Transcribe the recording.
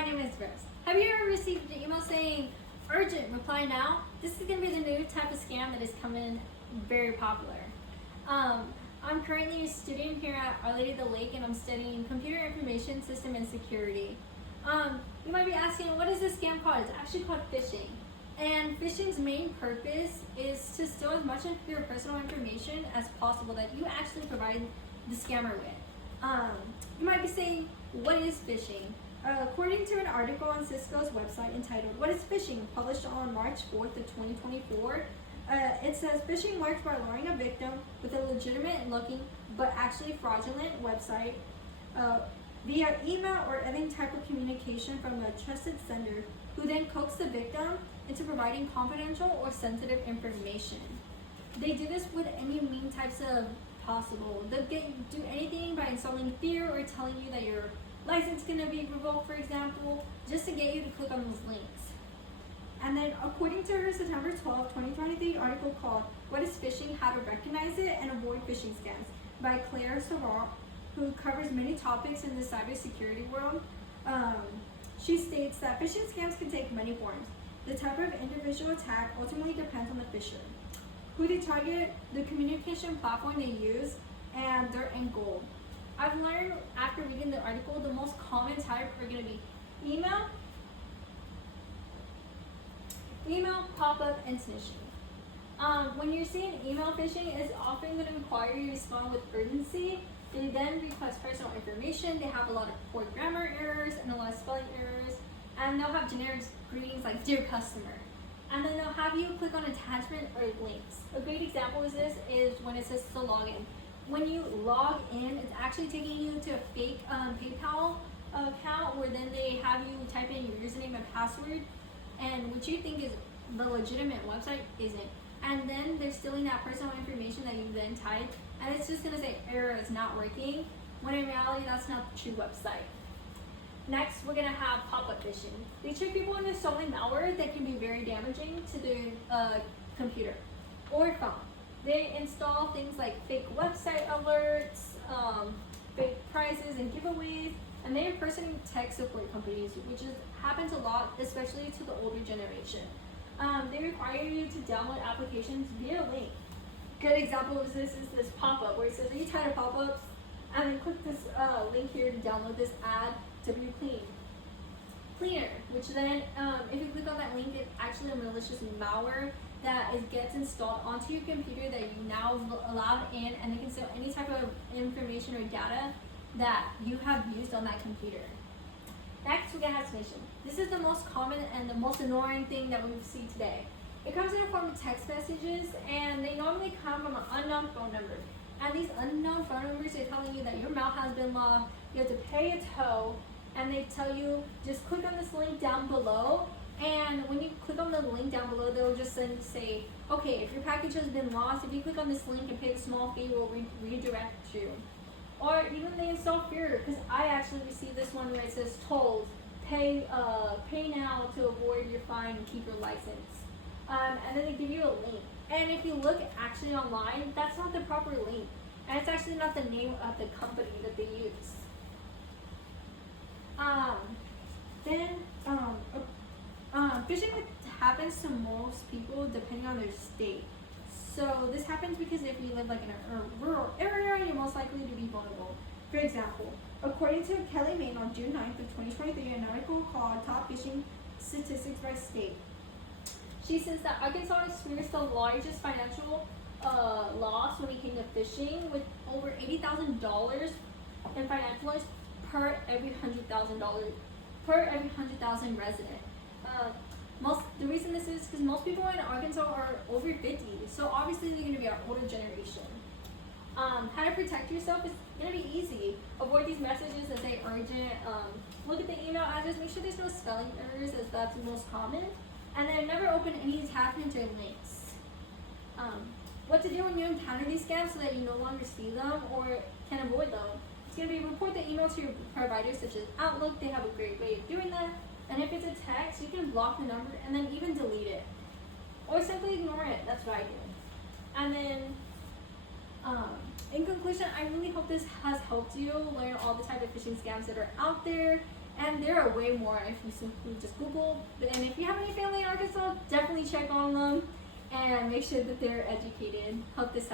my name is Rose. Have you ever received an email saying, urgent, reply now? This is going to be the new type of scam that is coming very popular. I'm currently a student here at Our Lady of the Lake, and I'm studying computer information system and security. You might be asking, what is this scam called? It's actually called phishing. And phishing's main purpose is to steal as much of your personal information as possible that you actually provide the scammer with. You might be saying, what is phishing? According to an article on Cisco's website entitled, What is Phishing?, published on March 4th of 2024, it says phishing works by luring a victim with a legitimate looking but actually fraudulent website via email or any type of communication from a trusted sender, who then coaxes the victim into providing confidential or sensitive information. They do this with any mean types of possible. They'll do anything by installing fear or telling you that your license is going to be revoked, for example, just to get you to click on those links. And then according to her September 12, 2023 article called What is Phishing? How to Recognize It and Avoid Phishing Scams by Claire Savard, who covers many topics in the cybersecurity world, she states that phishing scams can take many forms. The type of individual attack ultimately depends on the phisher, who they target, the communication platform they use, and their end goal. I've learned after reading the article the most common type are going to be email, pop-up, and snitching. When you're seeing email phishing, it's often going to require you to respond with urgency. They then request personal information. They have a lot of poor grammar errors and a lot of spelling errors, and they'll have generic greetings like "Dear Customer," and then they'll have you click on attachment or links. A great example of this is when it says to log in. When you log in, it's actually taking you to a fake PayPal account, where then they have you type in your username and password, and what you think is the legitimate website isn't. And then they're stealing that personal information that you then typed, and it's just going to say error is not working, when in reality that's not the true website. Next, we're going to have pop-up phishing. They trick people into installing malware that can be very damaging to their computer or phone. They install things like fake website alerts, fake prizes and giveaways, and they impersonate tech support companies, which happens a lot, especially to the older generation. They require you to download applications via link. Good example of this is this pop-up where it says, are you tired of pop-ups? And then click this link here to download this ad W Cleaner, which then, if you click on that link, it's actually a malicious malware that gets installed onto your computer that you now allowed in, and they can steal any type of information or data that you have used on that computer. Next, we're going to have snitching. This is the most common and the most annoying thing that we see today. It comes in the form of text messages, and they normally come from an unknown phone number. And these unknown phone numbers are telling you that your mail has been locked, you have to pay a tow, and they tell you just click on this link down below. And when you click on the link down below, they'll just say, okay, if your package has been lost, if you click on this link and pay the small fee, we'll redirect you. Or even they install fear, because I actually received this one where it says told, pay now to avoid your fine and keep your license. And then they give you a link. And if you look actually online, that's not the proper link. And it's actually not the name of the company that they use. Phishing happens to most people depending on their state. So this happens because if you live like in a rural area, you're most likely to be vulnerable. For example, according to Kelly Main on June 9th of 2023, an article called Top Phishing Statistics by State, she says that Arkansas experienced the largest financial loss when it came to phishing, with over $80,000 in financial loss per every $100,000 resident. The reason this is because most people in Arkansas are over 50, so obviously they're going to be our older generation. How to protect yourself is going to be easy. Avoid these messages that say urgent. Look at the email address. Make sure there's no spelling errors, as that's the most common. And then never open any attachments or links. What to do when you encounter these scams so that you no longer see them or can avoid them. It's going to be report the email to your providers such as Outlook. They have a great way of doing that. And if it's a text, you can block the number and then even delete it. Or simply ignore it. That's what I do. And then, in conclusion, I really hope this has helped you learn all the type of phishing scams that are out there. And there are way more if you simply just Google. And if you have any family in Arkansas, definitely check on them and make sure that they're educated. Help this out.